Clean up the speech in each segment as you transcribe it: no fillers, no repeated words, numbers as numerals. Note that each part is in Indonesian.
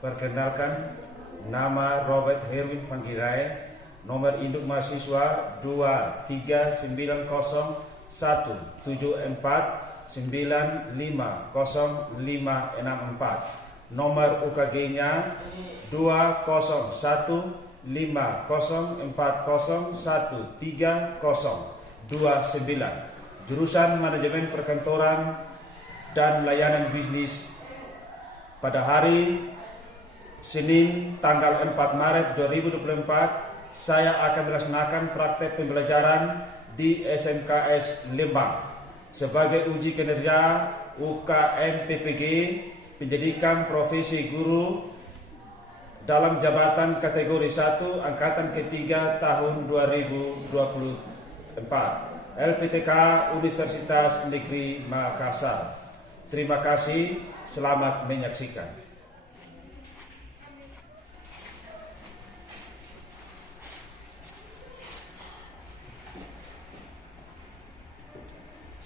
Perkenalkan, nama Robert Herwin Fangirae, nomor induk mahasiswa 2390174950564, nomor UKG-nya 20150401329, jurusan Manajemen Perkantoran dan Layanan Bisnis. Pada hari Senin tanggal 4 Maret 2024, saya akan melaksanakan praktek pembelajaran di SMKS Lembang sebagai uji kinerja UKM PPG Pendidikan Profesi Guru dalam jabatan kategori 1 angkatan ketiga tahun 2024 LPTK Universitas Negeri Makassar. Terima kasih, selamat menyaksikan.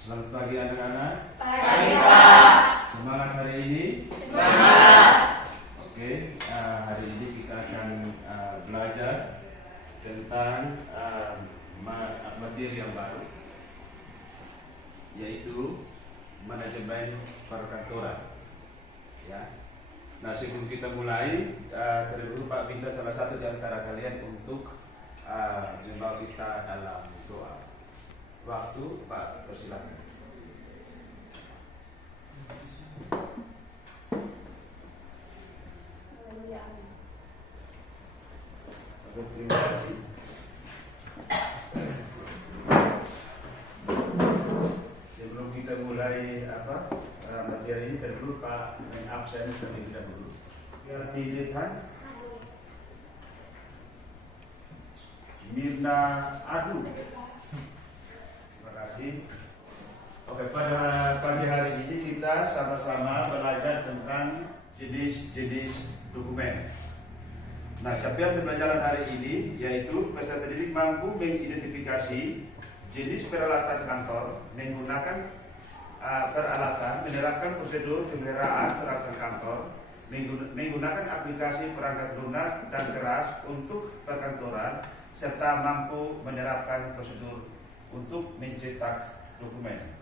Selamat pagi anak-anak. Pagi, Pak. Semangat hari ini? Semangat. Oke, hari ini kita akan belajar tentang materi yang baru, yaitu manajemen perkantoran. Ya. Nah, sebelum kita mulai, terlebih Pak minta salah satu di antara kalian untuk membawa kita dalam doa. Waktu Pak, persilakan. Terima kasih. Sebelum kita mulai materi ini, terlebih Pak absen terlebih dahulu. Biar dilihat Mirna Adu. Terima kasih. Oke, pada pagi hari ini kita sama-sama belajar tentang jenis-jenis dokumen. Nah, capaian pembelajaran hari ini yaitu peserta didik mampu mengidentifikasi jenis peralatan kantor, menggunakan peralatan, menerapkan prosedur pemeliharaan peralatan kantor, menggunakan aplikasi perangkat lunak dan keras untuk perkantoran, serta mampu menerapkan prosedur untuk mencetak dokumen.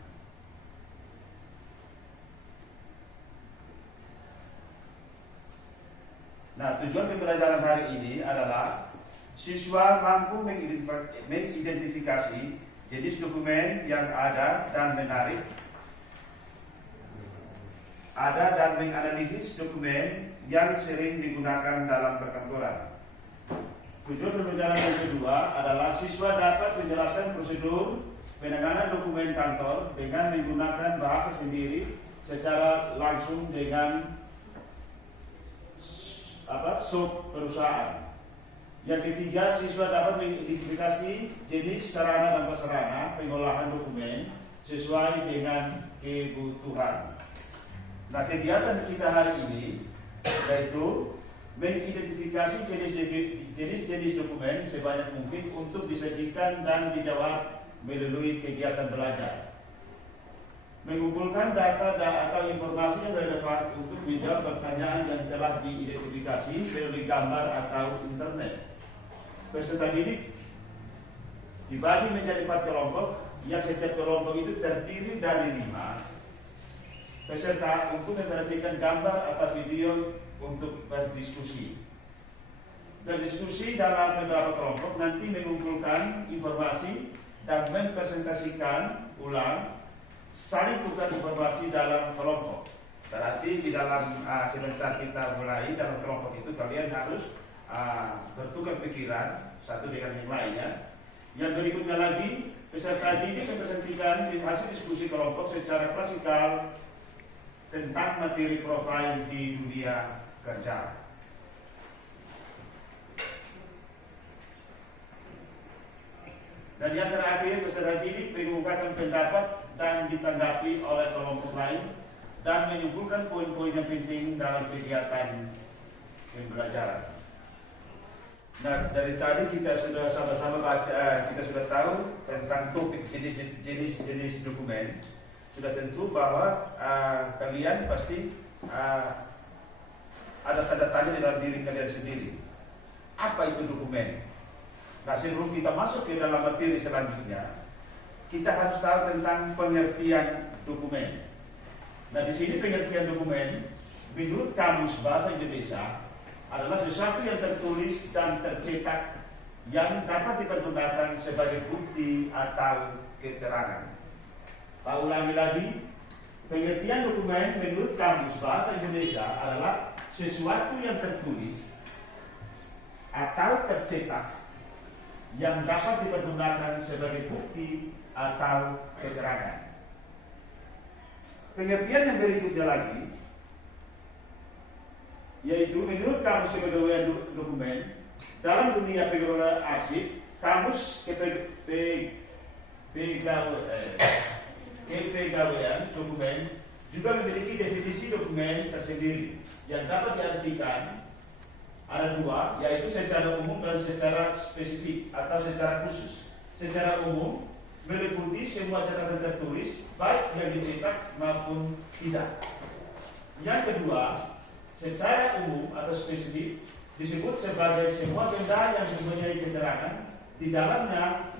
Nah, tujuan pembelajaran hari ini adalah siswa mampu mengidentifikasi jenis dokumen yang ada dan menganalisis dokumen yang sering digunakan dalam perkantoran. Tujuan pembelajaran yang kedua adalah siswa dapat menjelaskan prosedur penanganan dokumen kantor dengan menggunakan bahasa sendiri secara langsung dengan sub perusahaan. Yang ketiga, siswa dapat mengidentifikasi jenis sarana dan prasarana pengolahan dokumen sesuai dengan kebutuhan. Nah, kegiatan kita hari ini yaitu mengidentifikasi jenis-jenis dokumen sebanyak mungkin untuk disajikan dan dijawab melalui kegiatan belajar. Mengumpulkan data atau informasi yang relevan untuk menjawab pertanyaan yang telah diidentifikasi melalui gambar atau internet. Peserta didik dibagi menjadi 4 kelompok, yang setiap kelompok itu terdiri dari 5 peserta untuk memperhatikan gambar atau video untuk berdiskusi. Berdiskusi dalam beberapa kelompok nanti mengumpulkan informasi dan mempresentasikan ulang, saling tukar informasi dalam kelompok. Berarti di dalam sebentar kita mulai dalam kelompok itu kalian harus bertukar pikiran satu dengan yang lainnya. Yang berikutnya lagi, peserta didik mempresentasikan hasil diskusi kelompok secara klasikal tentang materi profil di dunia kerja. Dan yang terakhir, peserta didik mengungkapkan pendapat dan ditanggapi oleh kelompok lain dan menyimpulkan poin-poin yang penting dalam kegiatan pembelajaran. Nah, dari tadi kita sudah sama-sama baca, kita sudah tahu tentang topik jenis dokumen. Sudah tentu bahwa kalian pasti ada tanda tanya di dalam diri kalian sendiri. Apa itu dokumen? Nah, sebelum kita masuk ke dalam materi selanjutnya, kita harus tahu tentang pengertian dokumen. Nah, di sini pengertian dokumen menurut Kamus Bahasa Indonesia adalah sesuatu yang tertulis dan tercetak yang dapat dipergunakan sebagai bukti atau keterangan. Pak ulangi lagi, pengertian dokumen menurut Kamus Bahasa Indonesia adalah sesuatu yang tertulis atau tercetak yang dapat dipergunakan sebagai bukti atau keterangan. Pengertian yang berikutnya lagi, yaitu menurut Kamus Kepegawaian Dokumen, dalam dunia pengelola arsip, Kamus Kepegawaian Dokumen juga memiliki definisi dokumen tersendiri yang dapat diartikan ada dua, yaitu secara umum dan secara spesifik atau secara khusus. Secara umum meliputi semua catatan tertulis baik yang dicetak maupun tidak. Yang kedua, secara umum atau spesifik disebut sebagai semua benda yang mempunyai keterangan di dalamnya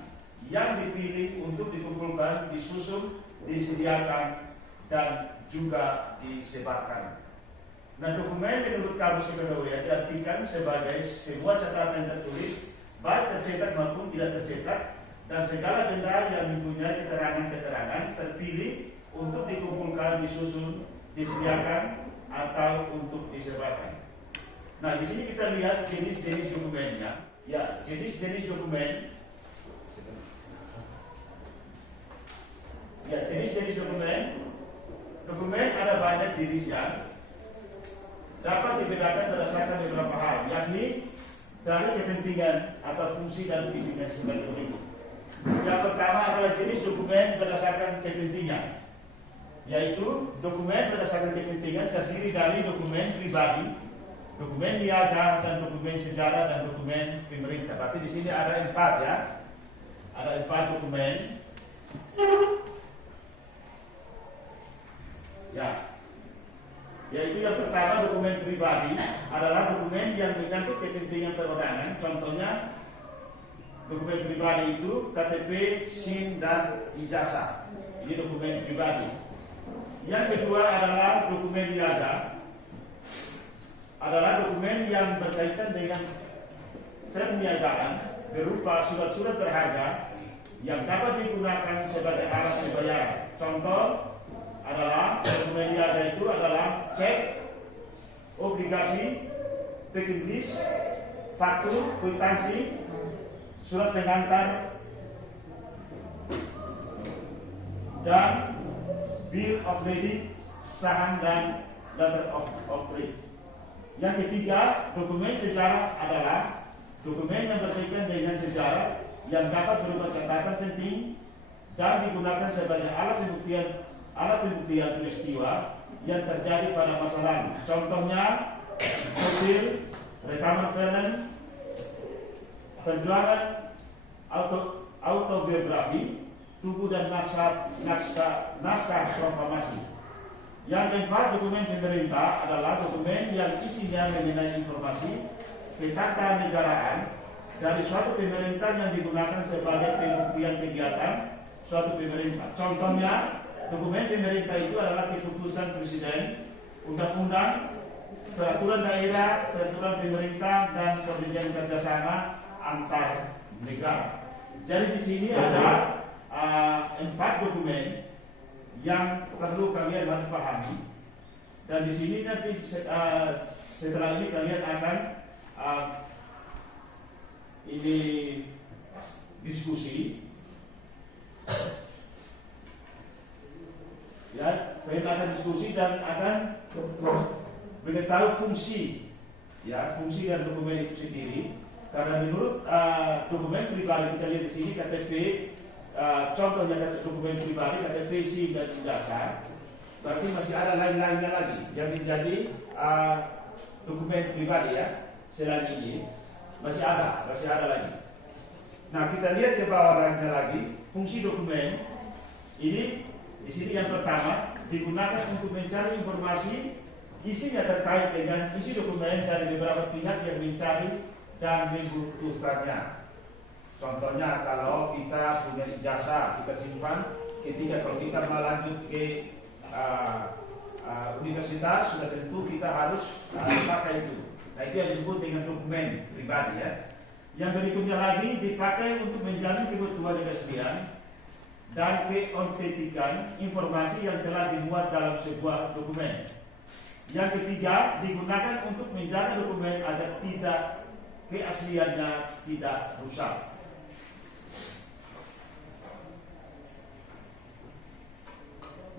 yang dipilih untuk dikumpulkan, disusun, disediakan, dan juga disebarkan. Nah, dokumen menurut Kamus Kepegawaian diartikan sebagai semua catatan tertulis baik tercetak maupun tidak tercetak dan segala benda yang mempunyai keterangan-keterangan terpilih untuk dikumpulkan, disusun, disediakan, atau untuk disebarkan. Nah, di sini kita lihat jenis-jenis dokumennya. Ya, jenis-jenis dokumen. Ya, jenis-jenis dokumen. Dokumen ada banyak jenisnya. Dapat dibedakan berdasarkan beberapa hal, yakni dari kepentingan atau fungsi dan visinya sebagai berikut. Yang pertama adalah jenis dokumen berdasarkan kepentingan, yaitu dokumen berdasarkan kepentingan terdiri dari dokumen pribadi, dokumen niaga, dan dokumen sejarah dan dokumen pemerintah. Berarti di sini ada 4 ya, ada 4 dokumen. Ya, yaitu yang pertama dokumen pribadi adalah dokumen yang menyangkut kepentingan perorangan. Contohnya dokumen pribadi itu KTP, SIM, dan ijazah. Ini dokumen pribadi. Yang kedua adalah dokumen niaga, adalah dokumen yang berkaitan dengan perniagaan berupa surat-surat berharga yang dapat digunakan sebagai alat pembayaran. Contoh adalah dokumen niaga itu adalah cek, obligasi, packing list, faktur, kwitansi, surat pengantar, dan bill of lading, saham, dan letter of credit. Yang ketiga, dokumen sejarah adalah dokumen yang berkaitan dengan sejarah yang dapat berupa catatan penting dan digunakan sebagai alat pembuktian peristiwa yang terjadi pada masa lalu. Contohnya fosil, rekaman film, perjuangan autobiografi, tubuh dan naskah proklamasi. Yang keempat, dokumen pemerintah adalah dokumen yang isinya mengenai informasi ketatanegaraan dari suatu pemerintah yang digunakan sebagai pembuktian kegiatan suatu pemerintah. Contohnya, dokumen pemerintah itu adalah keputusan presiden, undang-undang, peraturan daerah, peraturan pemerintah, dan perjanjian kerjasama antar negara. Jadi di sini ada 4 dokumen yang perlu kalian harus pahami, dan di sini nanti setelah ini kalian akan ini diskusi. Ya, kalian akan diskusi dan akan mengetahui fungsi, ya, fungsi dan dokumen itu sendiri. Karena menurut dokumen pribadi kita lihat di sini KTP, contohnya dokumen pribadi KTP, SIM, dan ijazah. Berarti masih ada lain-lainnya lagi yang menjadi dokumen pribadi ya. Selain ini masih ada lagi. Nah, kita lihat ke bawah lagi fungsi dokumen ini. Di sini yang pertama digunakan untuk mencari informasi isinya terkait dengan isi dokumen dari beberapa pihak yang mencari dan membutuhkannya. Contohnya kalau kita punya ijazah, kita simpan. Ketika kalau kita mau lanjut ke universitas, sudah tentu kita harus pakai itu. Nah, itu yang disebut dengan dokumen pribadi ya. Yang berikutnya lagi dipakai untuk menjamin kebutuhan dan kesediaan dan keautentikan informasi yang telah dimuat dalam sebuah dokumen. Yang ketiga, digunakan untuk menjaga dokumen agar tidak keasliannya tidak rusak.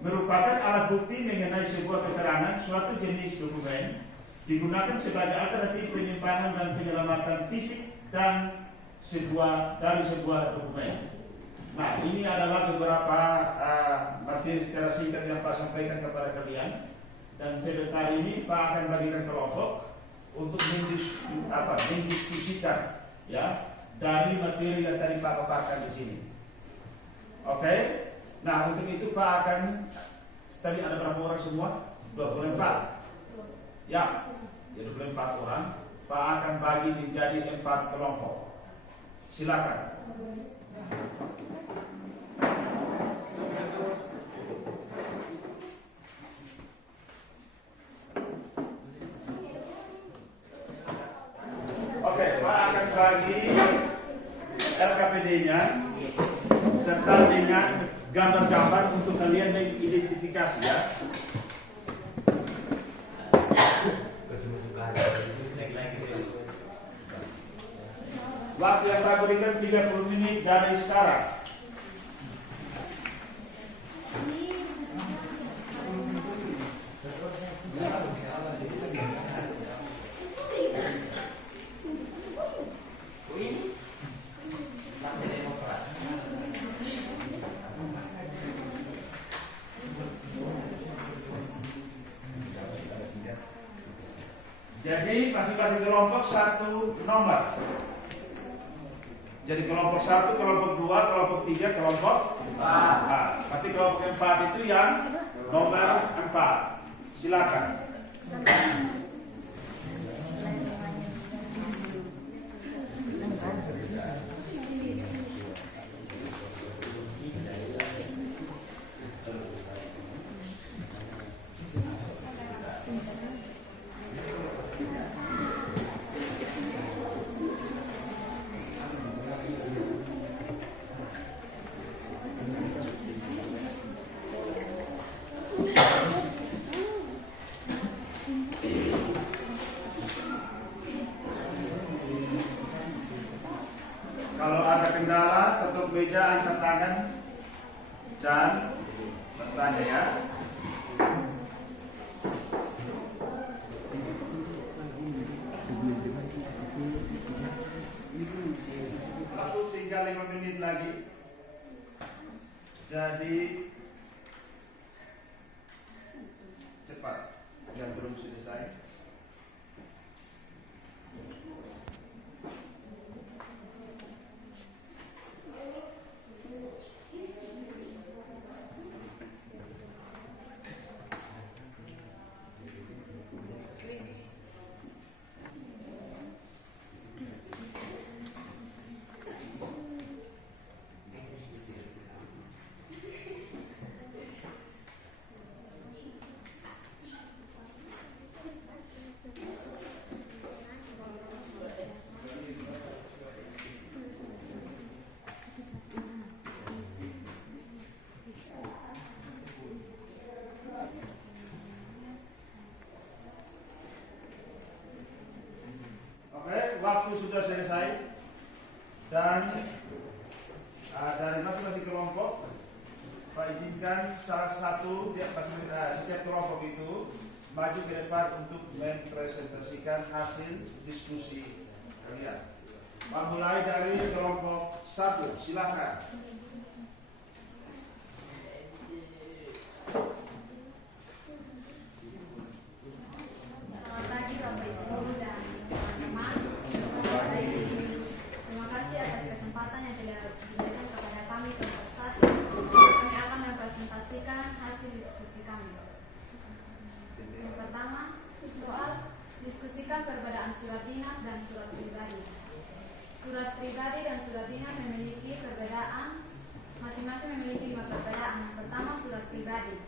Merupakan alat bukti mengenai sebuah keterangan suatu jenis dokumen, digunakan sebagai alternatif penyimpanan dan penyelamatan fisik dan dari sebuah dokumen. Nah, ini adalah beberapa materi secara singkat yang Pak sampaikan kepada kalian. Dan sebentar ini Pak akan bagikan kelompok untuk mendiskusikan ya dari materi yang tadi Pak paparkan di sini. Oke? Nah, untuk itu Pak akan, tadi ada berapa orang semua? 24. Ya, 24 orang. Pak akan bagi menjadi 4 kelompok. Silakan. Oke, Pak akan bagi RKPD-nya serta dengan gambar-gambar untuk kalian mengidentifikasi ya. Waktu yang Pak berikan 30 menit dari sekarang. Jadi masing-masing kelompok 1 nomor. Jadi kelompok 1, kelompok 2, kelompok 3, kelompok 4. Berarti kelompok 4 itu yang nomor 4. Silakan. Kalau ada kendala, ketuk meja, angkat tangan dan bertanya ya. Waktu tinggal 5 menit lagi. Jadi cepat, yang belum selesai. Waktu sudah selesai dan dari masing-masing kelompok Pak izinkan salah satu setiap kelompok itu maju ke depan untuk mempresentasikan hasil diskusi kalian. Mulai dari kelompok 1, silakan. Hasil diskusi kami. Yang pertama, surat dinas dan surat pribadi. Surat pribadi dan surat dinas memiliki perbedaan, masing-masing memiliki 5 perbedaan. Yang pertama, surat pribadi.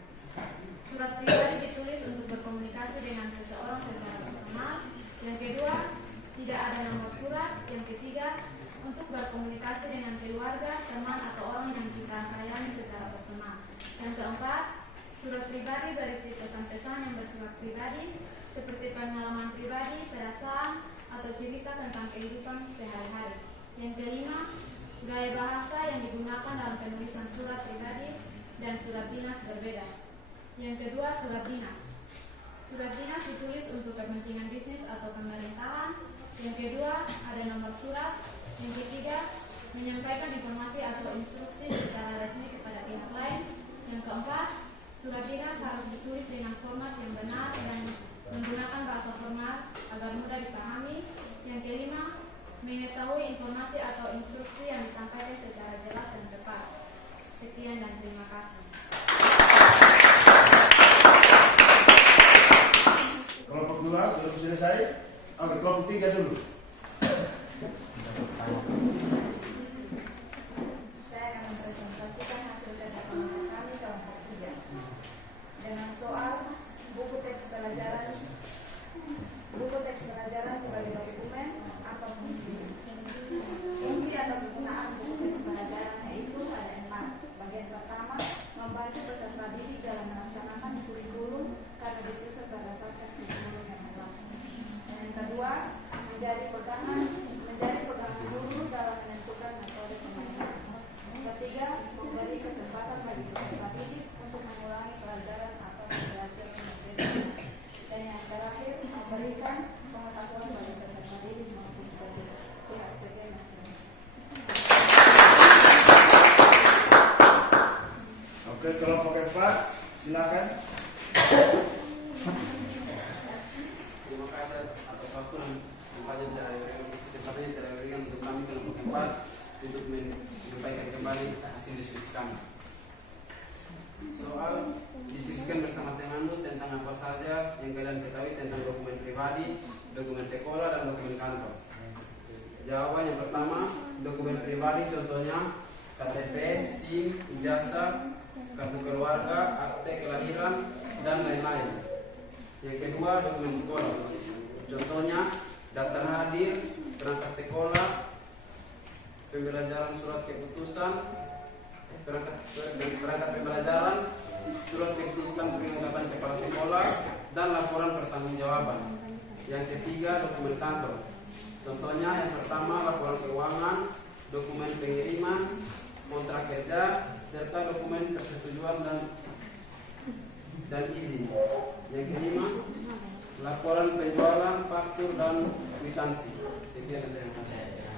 Surat pribadi ditulis untuk berkomunikasi dengan seseorang secara personal. Yang kedua, tidak ada nomor surat. Yang ketiga, untuk berkomunikasi dengan keluarga, teman, atau orang yang kita sayangi secara personal. Yang keempat, surat pribadi berisi pesan-pesan yang bersifat pribadi, seperti pengalaman pribadi, perasaan, atau cerita tentang kehidupan sehari-hari. Yang kelima, gaya bahasa yang digunakan dalam penulisan surat pribadi dan surat dinas berbeda. Yang kedua, surat dinas. Surat dinas ditulis untuk kepentingan bisnis atau pemerintahan. Yang kedua, ada nomor surat. Yang ketiga, menyampaikan informasi atau instruksi secara resmi kepada pihak lain. Yang keempat, surat dinas harus ditulis dengan format yang benar dan menggunakan bahasa formal agar mudah dipahami. Yang kelima, mengetahui informasi atau instruksi yang disampaikan secara jelas dan tepat. Sekian dan terima kasih. Kelompok 2 belum selesai. Oke, kelompok 3 dulu. Saya akan mempresentasikan hasil kerja kelompok kami kelompok 3 dengan soal buku teks pelajaran sebagai dokumen atau fungsi. Fungsi atau penggunaan buku teks pelajaran yaitu ada 4. Bagian pertama, membantu peserta didik dalam melaksanakan kurikulum karena disusun berdasarkan kurikulum yang berlaku. Yang kedua, menjadi pegangan guru dalam menentukan metode pembelajaran. Yang ketiga, memberi kesempatan bagi peserta didik untuk mengulangi pelajaran atau belajar berbeda. Dan yang terakhir, memberikan pengetahuan bagi peserta didik maupun bagi pihak sekian. Oke, kelompok 4 silakan. Terima kasih atas waktu dan kesempatan yang telah diberikan untuk kami kelompok 4 untuk menyampaikan kembali hasil diskusi kami. Soal diskusikan bersama temanmu tentang apa saja yang kalian ketahui tentang dokumen pribadi, dokumen sekolah, dan dokumen kantor. Jawaban yang pertama, dokumen pribadi contohnya KTP, SIM, ijazah, kartu keluarga, akte kelahiran, dan lain-lain. Yang kedua, dokumen sekolah. Contohnya daftar hadir, berangkat sekolah, pembelajaran surat keputusan, berangkat pembelajaran, surat keputusan pengangkatan kepala sekolah, dan laporan pertanggungjawaban. Yang ketiga, dokumen kantor. Contohnya yang pertama, laporan keuangan, dokumen pengiriman, kontrak kerja, serta dokumen persetujuan dan izin. Yang kelima, laporan penjualan, faktur, dan kwitansi. Sekian dan terima kasih.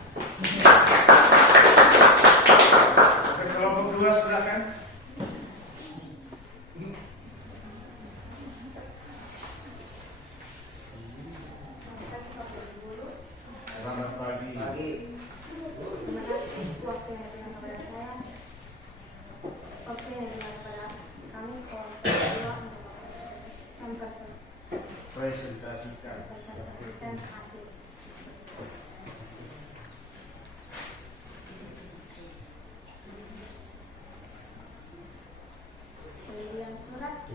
Oke, kelompok 2 silakan. Selamat pagi. Terima kasih waktu yang diberikan kepada saya. Waktu yang diberikan kepada kami kelompok 2 untuk Presentasikan. mempresentasikan hasil. Pembelian surat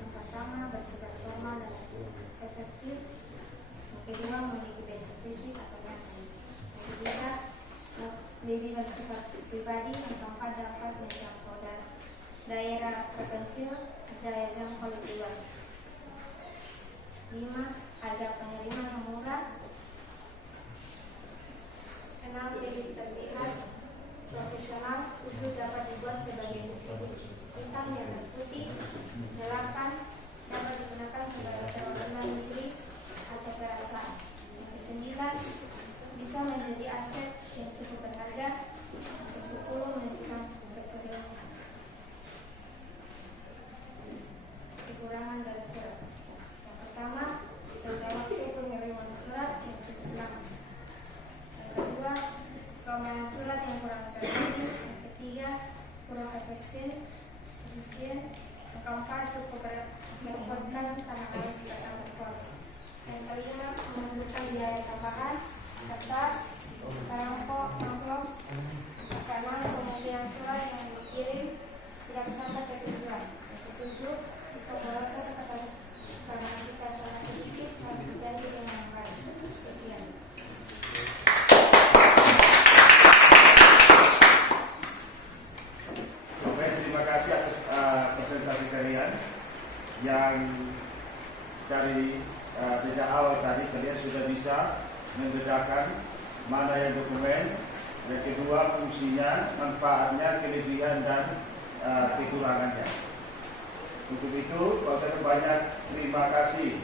yang pertama bersifat formal dan efektif. Yang kedua, memiliki bentuk fisik atau nyata. Yang ketiga, lebih bersifat pribadi. Yang keempat, dapat menjangkau daerah terpencil, daya jangkau lebih luas. 5. Ada pengiriman yang murah. 6. Lebih terlihat profesional. 7. Dapat dibuat sebagai bukti hitam di atas putih. 8. Dapat digunakan sebagai perwakilan diri atau perasaan. Yang ke-9. Bisa menjadi aset yang cukup berharga. Yang ke-10. Menunjukkan keseriusan. Kekurangan dari surat. Yang pertama, jangka waktu pengiriman surat yang cukup lama. Yang kedua, pengiriman surat yang kurang terjadi. Yang ketiga, kurang efisien. Yang keempat, cukup merepotkan karena harus datang ke pos. Yang kelima, memerlukan biaya tambahan, kertas, perangko, amplop, karena kemungkinan surat yang dikirim tidak sampai ke tujuan. Ketujuh, pembalasan karena kita sangat sedikit harus terjadi dengan baik. Sekian. Oke, terima kasih atas presentasi kalian yang dari sejak awal tadi kalian sudah bisa membedakan mana yang dokumen, yang kedua fungsinya, manfaatnya, kelebihan dan kekurangannya. Untuk itu, Pak Ustadz banyak terima kasih.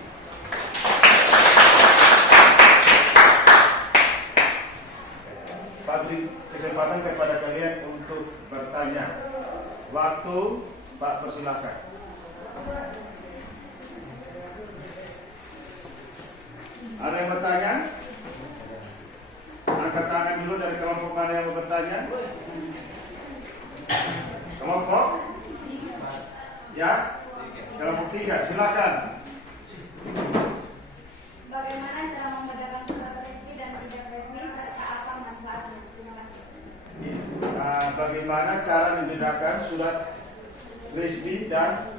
Pak beri kesempatan kepada kalian untuk bertanya. Waktu Pak persilakan. Ada yang bertanya? Angkat tangan dulu dari kelompok mana yang mau bertanya? Kelompok? Ya? Kelompok 3, silakan. Bagaimana cara membedakan surat resmi dan tidak resmi serta apa manfaatnya? Terima kasih. Bagaimana cara membedakan surat resmi dan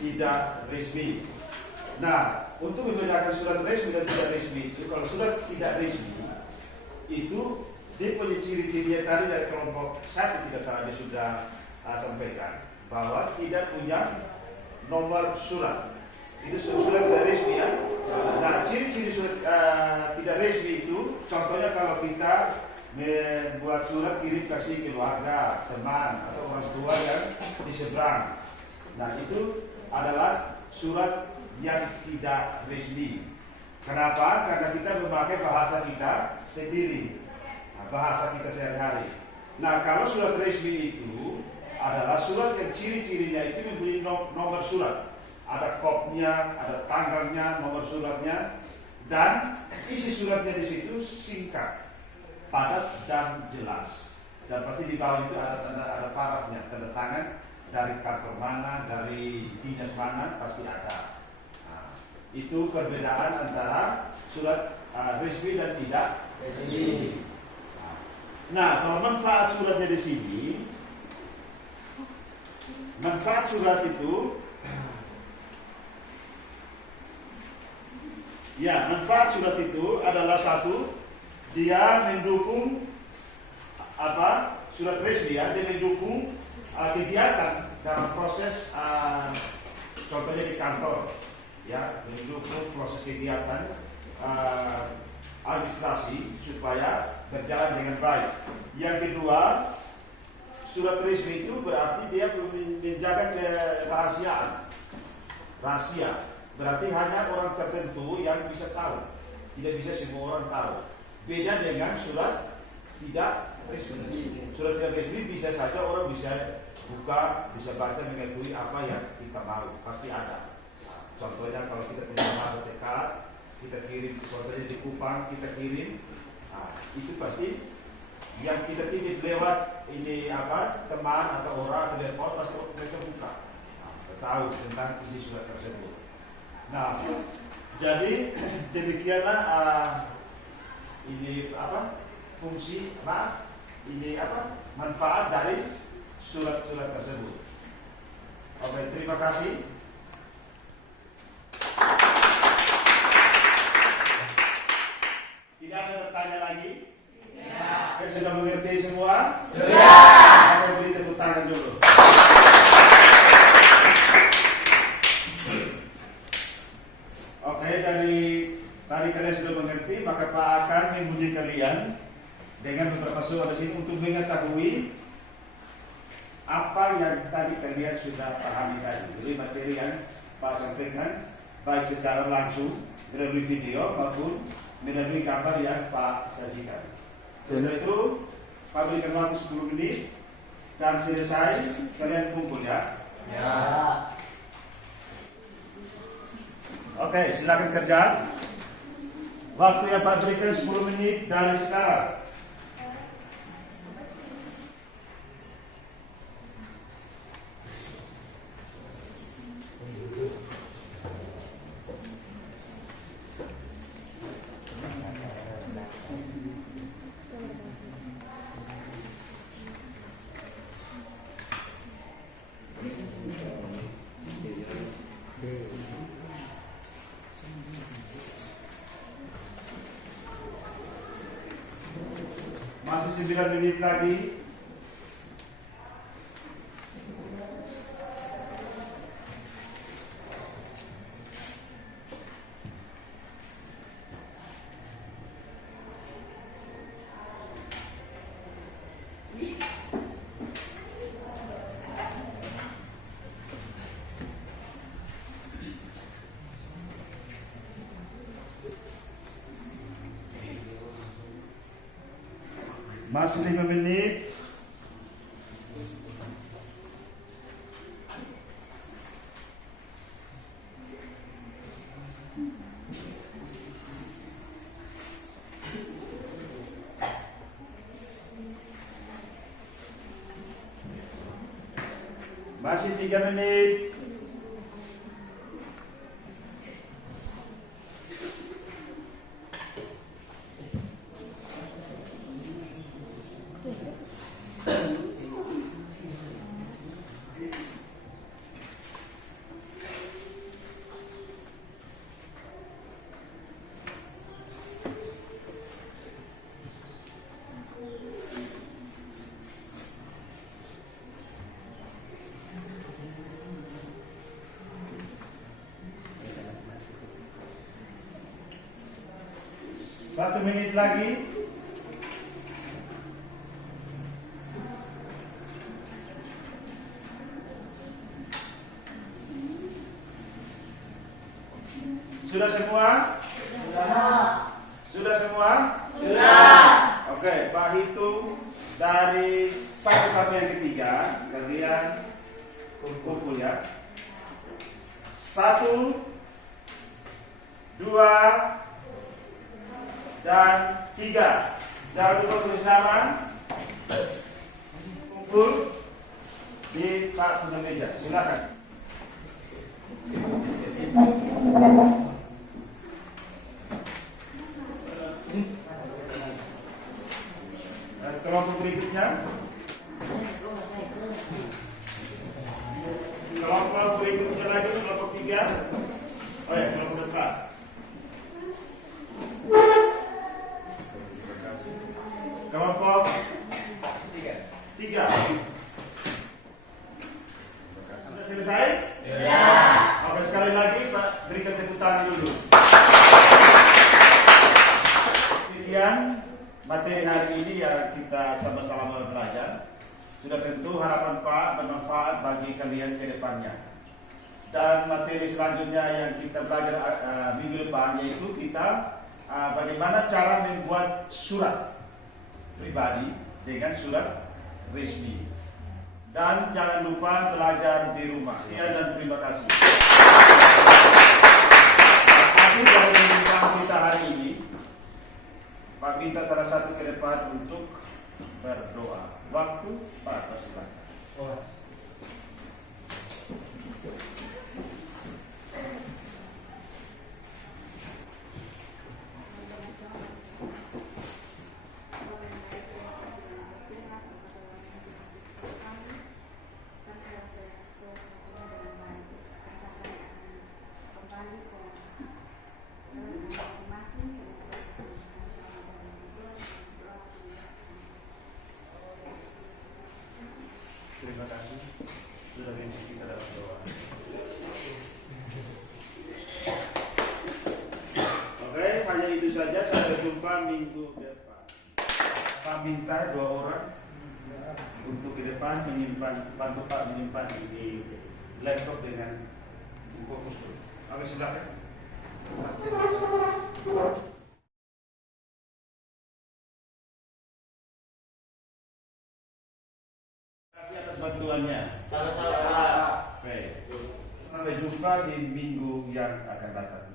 tidak resmi? Nah, untuk membedakan surat resmi dan tidak resmi itu, kalau surat tidak resmi itu dia punya ciri-cirinya tadi dari kelompok 1 tidak salah dia sudah sampaikan bahwa tidak punya nomor surat. Itu surat tidak resmi ya. Nah, ciri-ciri surat tidak resmi itu contohnya kalau kita membuat surat kirim kasih keluarga, teman atau orang tua yang di seberang. Nah, itu adalah surat yang tidak resmi. Kenapa? Karena kita memakai bahasa kita sendiri, bahasa kita sehari-hari. Nah, kalau surat resmi itu adalah surat yang ciri-cirinya itu mempunyai nomor surat. Ada kopnya, ada tanggalnya, nomor suratnya, dan isi suratnya di situ singkat, padat dan jelas. Dan pasti di bawah itu ada parafnya, tanda tangan dari kantor mana, dari dinas mana, pasti ada. Itu perbedaan antara surat resmi dan tidak resmi. Nah, kalau manfaat suratnya di sini, manfaat surat itu, ya, manfaat surat itu adalah satu, dia mendukung apa? Surat resmi ya, dia mendukung kegiatan dalam proses contohnya di kantor. Ya, mendukung proses kegiatan administrasi supaya berjalan dengan baik. Yang kedua, surat resmi itu berarti dia menjaga kerahasiaan, rahasia. Berarti hanya orang tertentu yang bisa tahu, tidak bisa semua orang tahu. Beda dengan surat tidak resmi. Surat tidak resmi bisa saja orang bisa buka, bisa baca, mengetahui apa yang kita mau, pasti ada. Contohnya kalau kita punya rumah dekat, kita kirim contohnya di Kupang, kita kirim, itu pasti yang kita titip lewat ini apa teman atau orang atau telepon pasti mereka buka, tahu tentang isi surat tersebut. Nah, jadi demikianlah ini apa fungsi ini apa manfaat dari surat-surat tersebut. Oke, terima kasih. Tidak ada bertanya lagi? Tidak. Sudah mengerti semua? Sudah. Oke, beri tepuk tangan dulu. Oke, dari tadi kalian sudah mengerti, maka Pak akan menguji kalian dengan beberapa soal di sini untuk mengetahui apa yang tadi kalian sudah pahami tadi. Jadi materi yang Pak sampaikan baik secara langsung melalui video maupun melalui gambar yang Pak sajikan. Setelah itu Pak berikan waktu 10 menit dan selesai kalian kumpul ya. Ya. Oke, silakan kerja. Waktu yang Pak berikan 10 menit dari sekarang. Masih 9 menit lagi. Masih 5 menit. Masih 3 menit. Satu menit lagi. Sudah semua? Sudah semua? Oke, Pak hitung dari 1 sampai yang ketiga. Kalian kumpul ya. 1, 2, dan 3. Jangan lupa tulis nama. Kumpul di Pak punya meja. Silakan. Dan kelompok berikutnya. Kelompok berikutnya lagi, kelompok 3. Oh ya, kelompok 4. Kelompok 3. Sudah selesai? Sudah. Oke, sekali lagi Pak berikan tepuk tangan dulu. Demikian materi hari ini yang kita sama-sama belajar. Sudah tentu harapan Pak bermanfaat bagi kalian ke depannya. Dan materi selanjutnya yang kita belajar minggu depan yaitu kita bagaimana cara membuat surat pribadi dengan surat resmi. Dan jangan lupa belajar di rumah. Sekian dan terima kasih. Akhir dari pembicaraan kita hari ini, Pak minta salah satu ke depan untuk berdoa. Waktu Pak, silakan. Terima kasih sudah mengisi kita dalam doa. Oke, hanya itu saja. Sampai jumpa minggu depan. Pak minta 2 orang untuk ke depan menyimpan, bantu Pak menyimpan di laptop dengan fokus. Oke, silakan. Bantuannya. Sama-sama. Oke. Sampai jumpa di minggu yang akan datang.